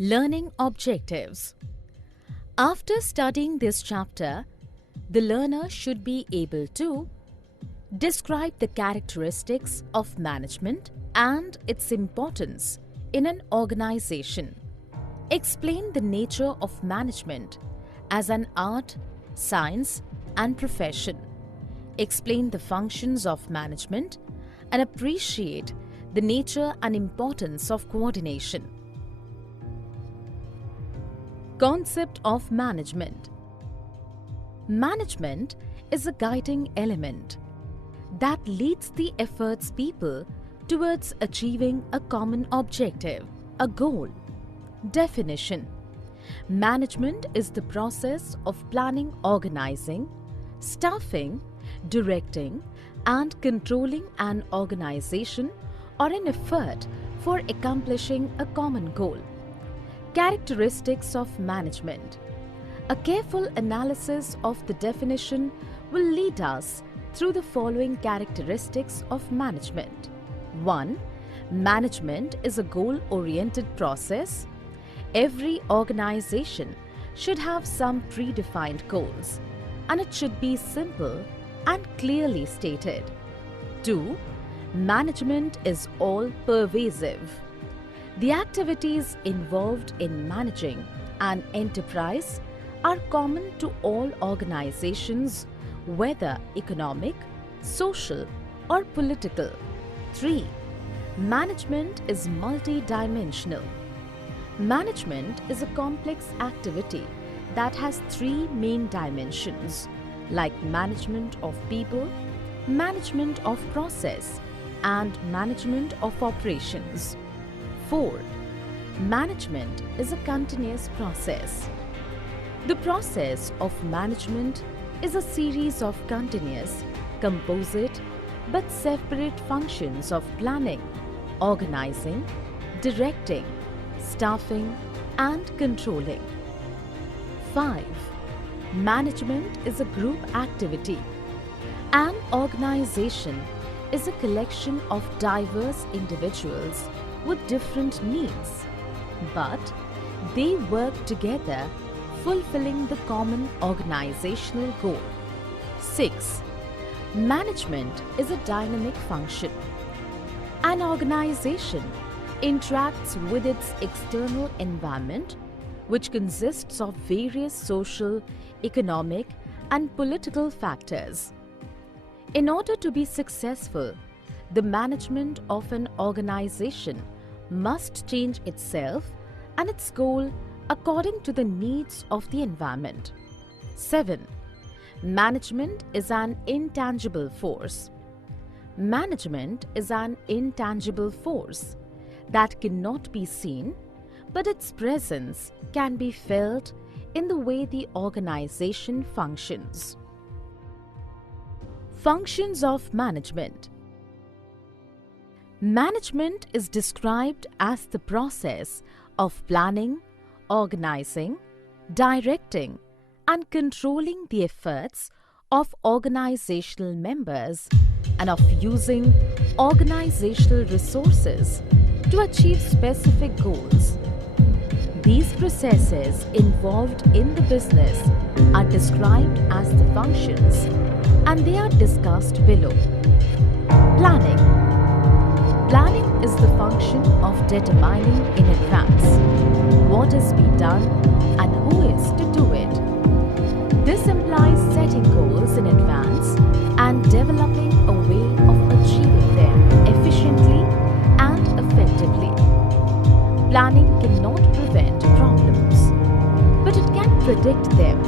Learning objectives. After studying this chapter, the learner should be able to describe the characteristics of management and its importance in an organization. Explain the nature of management as an art, science, and profession. Explain the functions of management and appreciate the nature and importance of coordination. Concept of management. Management is a guiding element that leads the efforts people towards achieving a common objective, a goal. Definition. Management is the process of planning, organizing, staffing, directing, and controlling an organization or an effort for accomplishing a common goal. Characteristics of management. A careful analysis of the definition will lead us through the following characteristics of management. 1. Management is a goal-oriented process. Every organization should have some predefined goals, and it should be simple and clearly stated. 2. Management is all-pervasive. The activities involved in managing an enterprise are common to all organizations, whether economic, social, or political. 3. Management is multidimensional. Management is a complex activity that has three main dimensions, like management of people, management of process, and management of operations. 4. Management is a continuous process. The process of management is a series of continuous, composite, but separate functions of planning, organizing, directing, staffing, and controlling. 5. Management is a group activity. An organization is a collection of diverse individuals with different needs, but they work together, fulfilling the common organizational goal. 6. Management is a dynamic function. An organization interacts with its external environment, which consists of various social, economic, and political factors. In order to be successful, the management of an organization must change itself and its goal according to the needs of the environment. 7. Management is an intangible force. Management is an intangible force that cannot be seen, but its presence can be felt in the way the organization functions. Functions of management. Management is described as the process of planning, organizing, directing, and controlling the efforts of organizational members and of using organizational resources to achieve specific goals. These processes involved in the business are described as the functions, and they are discussed below. Planning. Planning is the function of determining in advance what is to be done and who is to do it. This implies setting goals in advance and developing a way of achieving them efficiently and effectively. Planning cannot prevent problems, but it can predict them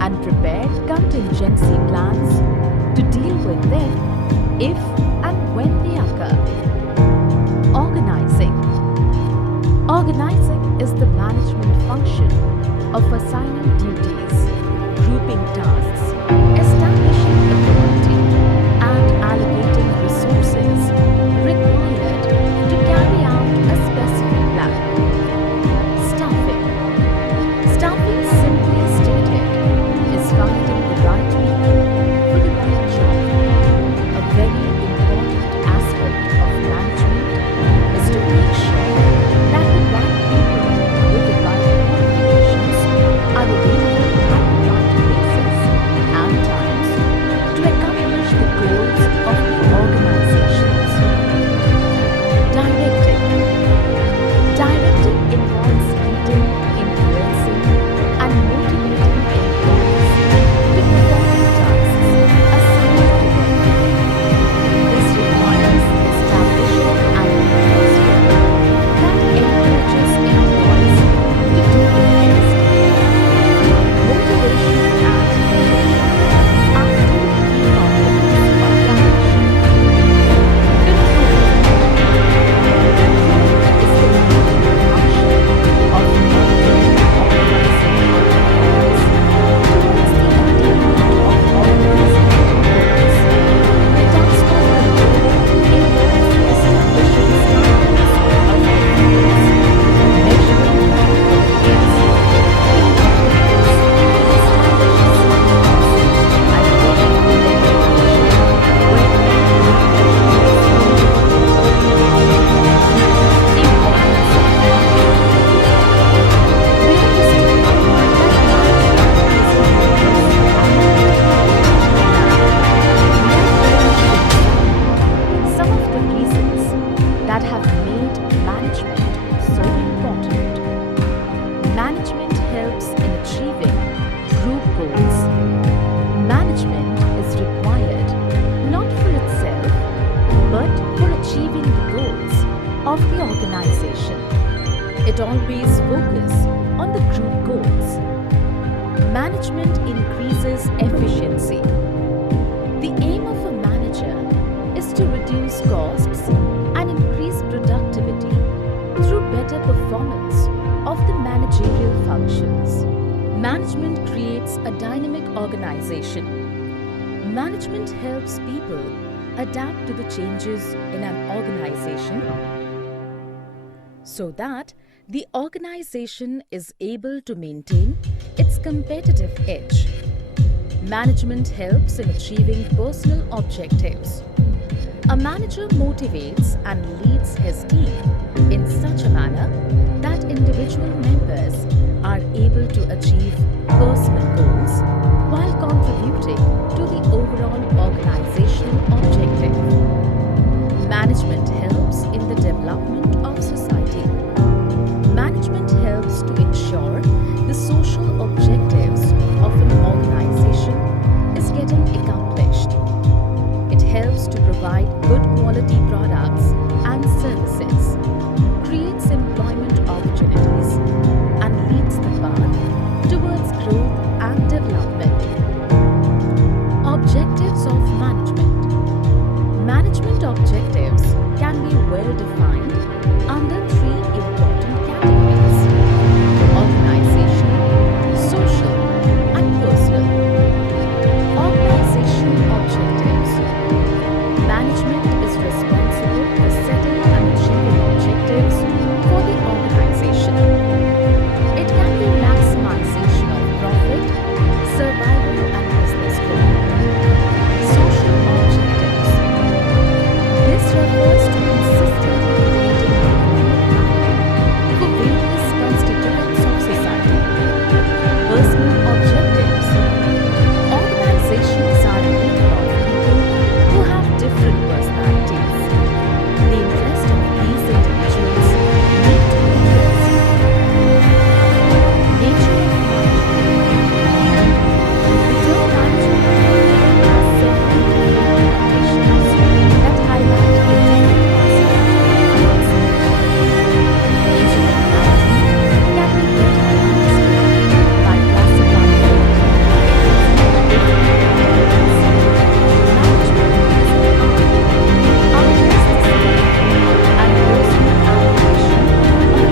and prepare contingency plans to deal with them if and when they occur. Organizing. Organizing is the management function of assigning duties, grouping tasks, establishing authority, and allocating resources required to carry out a specific plan. Staffing. Staffing, simply stated, is finding the right people for the right job. A very important aspect of management is to make sure that the right people with organization. It always focuses on the group goals. Management increases efficiency. The aim of a manager is to reduce costs and increase productivity through better performance of the managerial functions. Management creates a dynamic organization. Management helps people adapt to the changes in an organization so that the organization is able to maintain its competitive edge. Management helps in achieving personal objectives. A manager motivates and leads his team in such a manner that individual members are able to achieve personal goals while contributing to the overall organizational objective. Management helps in the development of society. Management helps to ensure the social objectives of an organization is getting accomplished. It helps to provide good quality products and services, creates employment opportunities, and leads the path towards growth and development. Objectives of management. Management objectives can be well defined under three important categories: organizational, social, and personal. Organizational objectives. Management is responsible for setting and achieving objectives for the organization. It can be maximization of profit, survival, and business growth. Social objectives. This refers to consistently creating economic value for various constituents of society. Personal objectives. Organizations are made up of people who have different personalities. The interest of these individuals need to be addressed. Nature of management. The term management has several different connotations that highlight the different aspects of its nature of management can be better understood by classifying it into different categories. Management is an art, artist skill, and personal application of existing knowledge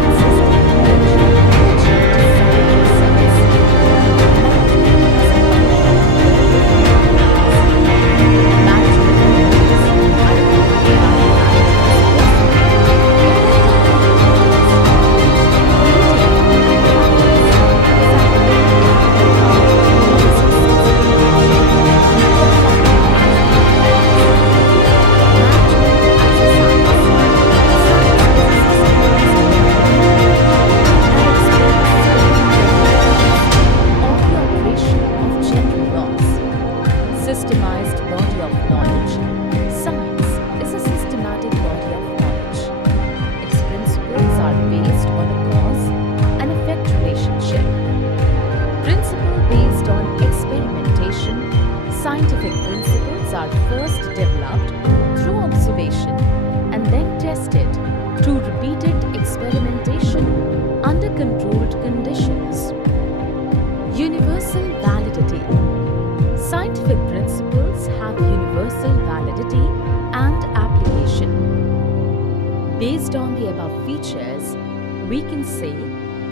to achieve desired results. Management is a function of different entities. Management methods are employed by systemized body of knowledge. Science is a systematic body of knowledge. Its principles are based on a cause and effect relationship. Principle based on experimentation, scientific principles are first developed through observation and then tested through repeated experimentation under controlled conditions. Universal validity. Scientific principles have universal validity and application. Based on the above features, we can say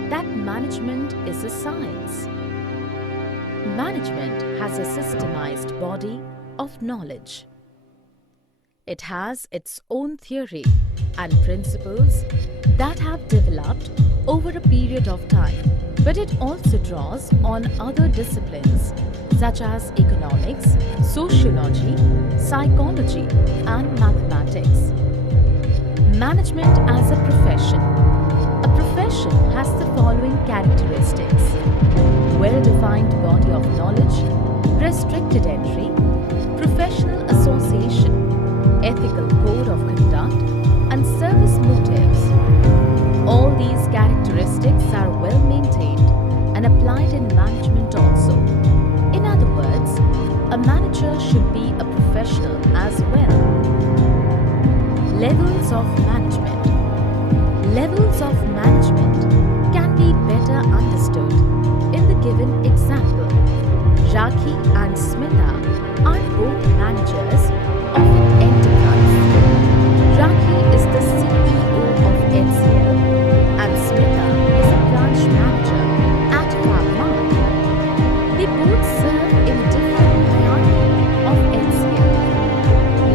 that management is a science. Management has a systemized body of knowledge. It has its own theory and principles that have developed over a period of time, but it also draws on other disciplines such as economics, sociology, psychology, and mathematics. Management as a profession. A profession has the following characteristics: well-defined body of knowledge, restricted entry, professional association, ethical code of conduct, and service motives. All these characteristics are well maintained and applied in management also. In other words, a manager should be a professional as well. Levels of management. Levels of management can be better understood in the given example. Rakhi and Smita are both managers of an enterprise. Rakhi is the CEO of HCL and Smita is a branch manager at Fabmart. They both serve in different hierarchy of HCL.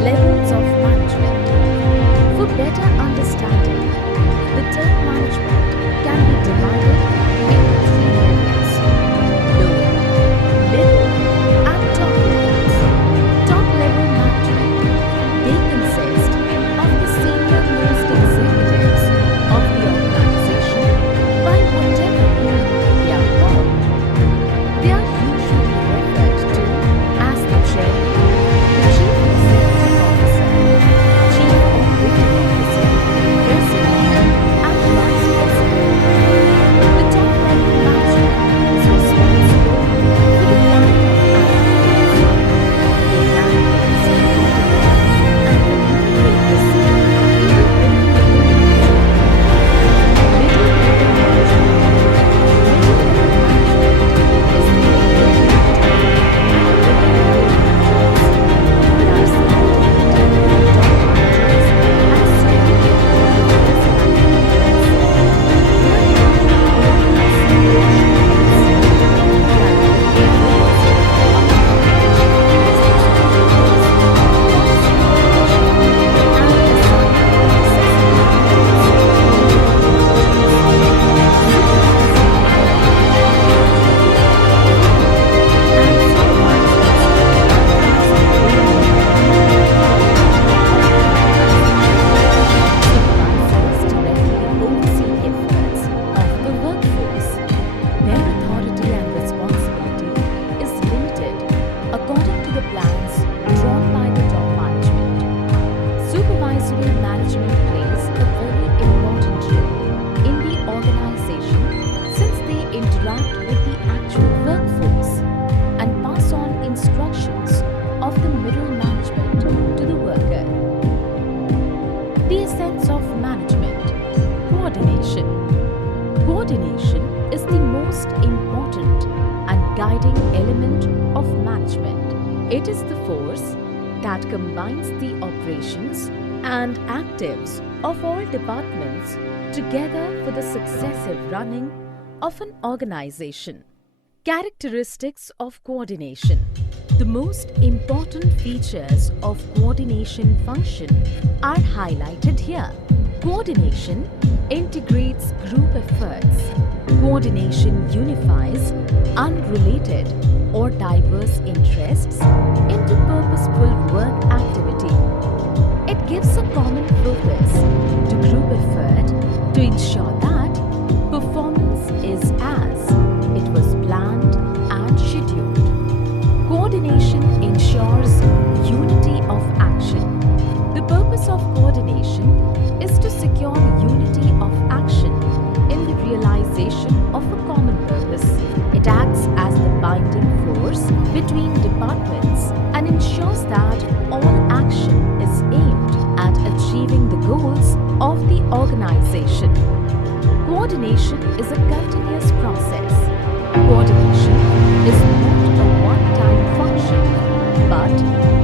Levels of management. For better understanding, the term management can be divided into three levels: lower, middle, and top levels. Top level management. They consist of the senior-most executives of the organization by whatever name they are called. They are usually referred to as the chairman, the chief executive officer, chief operating officer, president, and vice president. The top level management is responsible for the planning of activities. They navigate the and communicate the same even with the middle level management. Middle level management is the operating team and the middle level managers. They are subordinated to the top managers and superior to the president. They are usually known as negotiators. They are individuals of communication, business managers, policy formation, and assignment process Supervisors directly oversee efforts of the workforce. Their authority and responsibility is limited according to the plans drawn by the top management. Supervisory management plays a very important role in the organization since they interact with the actual workforce and pass on instructions of the middle management to the worker. The essence of management. Coordination. Coordination is the most important and guiding element of management. It is the force that combines the operations and actives of all departments together for the successive running of an organization. Characteristics of coordination. The most important features of coordination function are highlighted here. Coordination integrates group efforts. Coordination unifies unrelated or diverse interests into purposeful work activity. It gives a common focus to group effort to ensure that performance is as it was planned and scheduled. Coordination ensures unity of action. The purpose of coordination is to secure unity of action in the realization of a common purpose. It acts as the binding force between departments and ensures that all action is aimed at achieving the goals of the organization. Coordination is a continuous process. Coordination is not a one-time function, but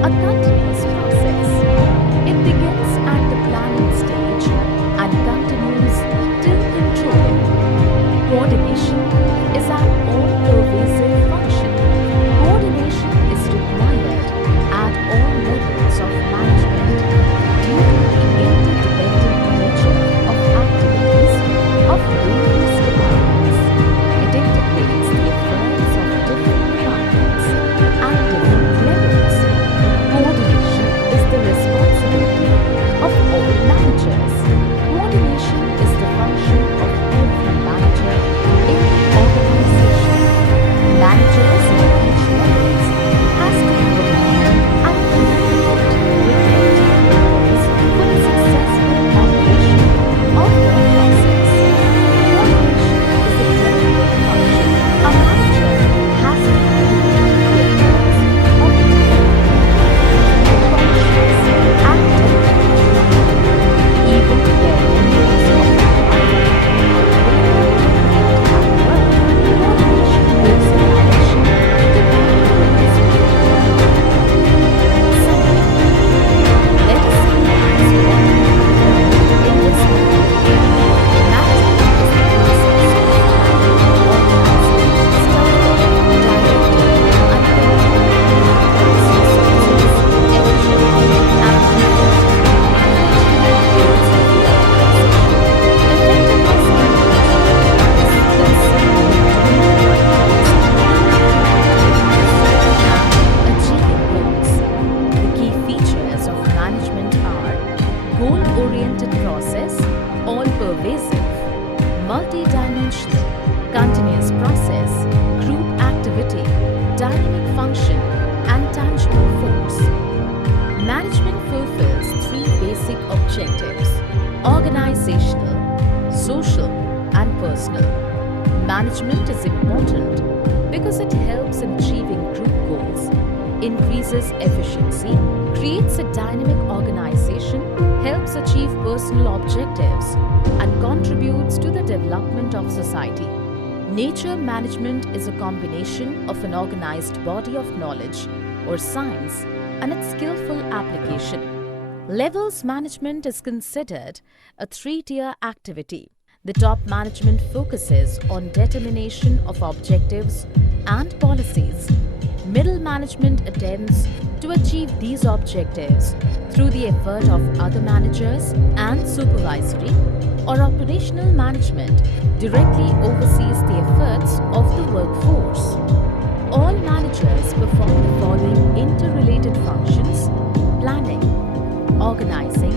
a continuous process. It begins at the planning stage and continues till controlling. Coordination is an all-pervasive function. Coordination is required at all levels of management due to the interdependent nature of activities of various departments. It integrates the efforts of different departments at different levels. Coordination multidimensional, continuous process, group activity, dynamic function, and tangible force. Management fulfills three basic objectives: organizational, social, and personal. Management is important because it helps in achieving group goals, increases efficiency, creates a dynamic organization, helps achieve personal objectives, and contributes to the development of society. Nature management is a combination of an organized body of knowledge or science and its skillful application. Levels management is considered a three-tier activity. The top management focuses on determination of objectives and policies. Middle management attempts to achieve these objectives through the effort of other managers, and supervisory or operational management directly oversees the efforts of the workforce. All managers perform the following interrelated functions: planning, organizing,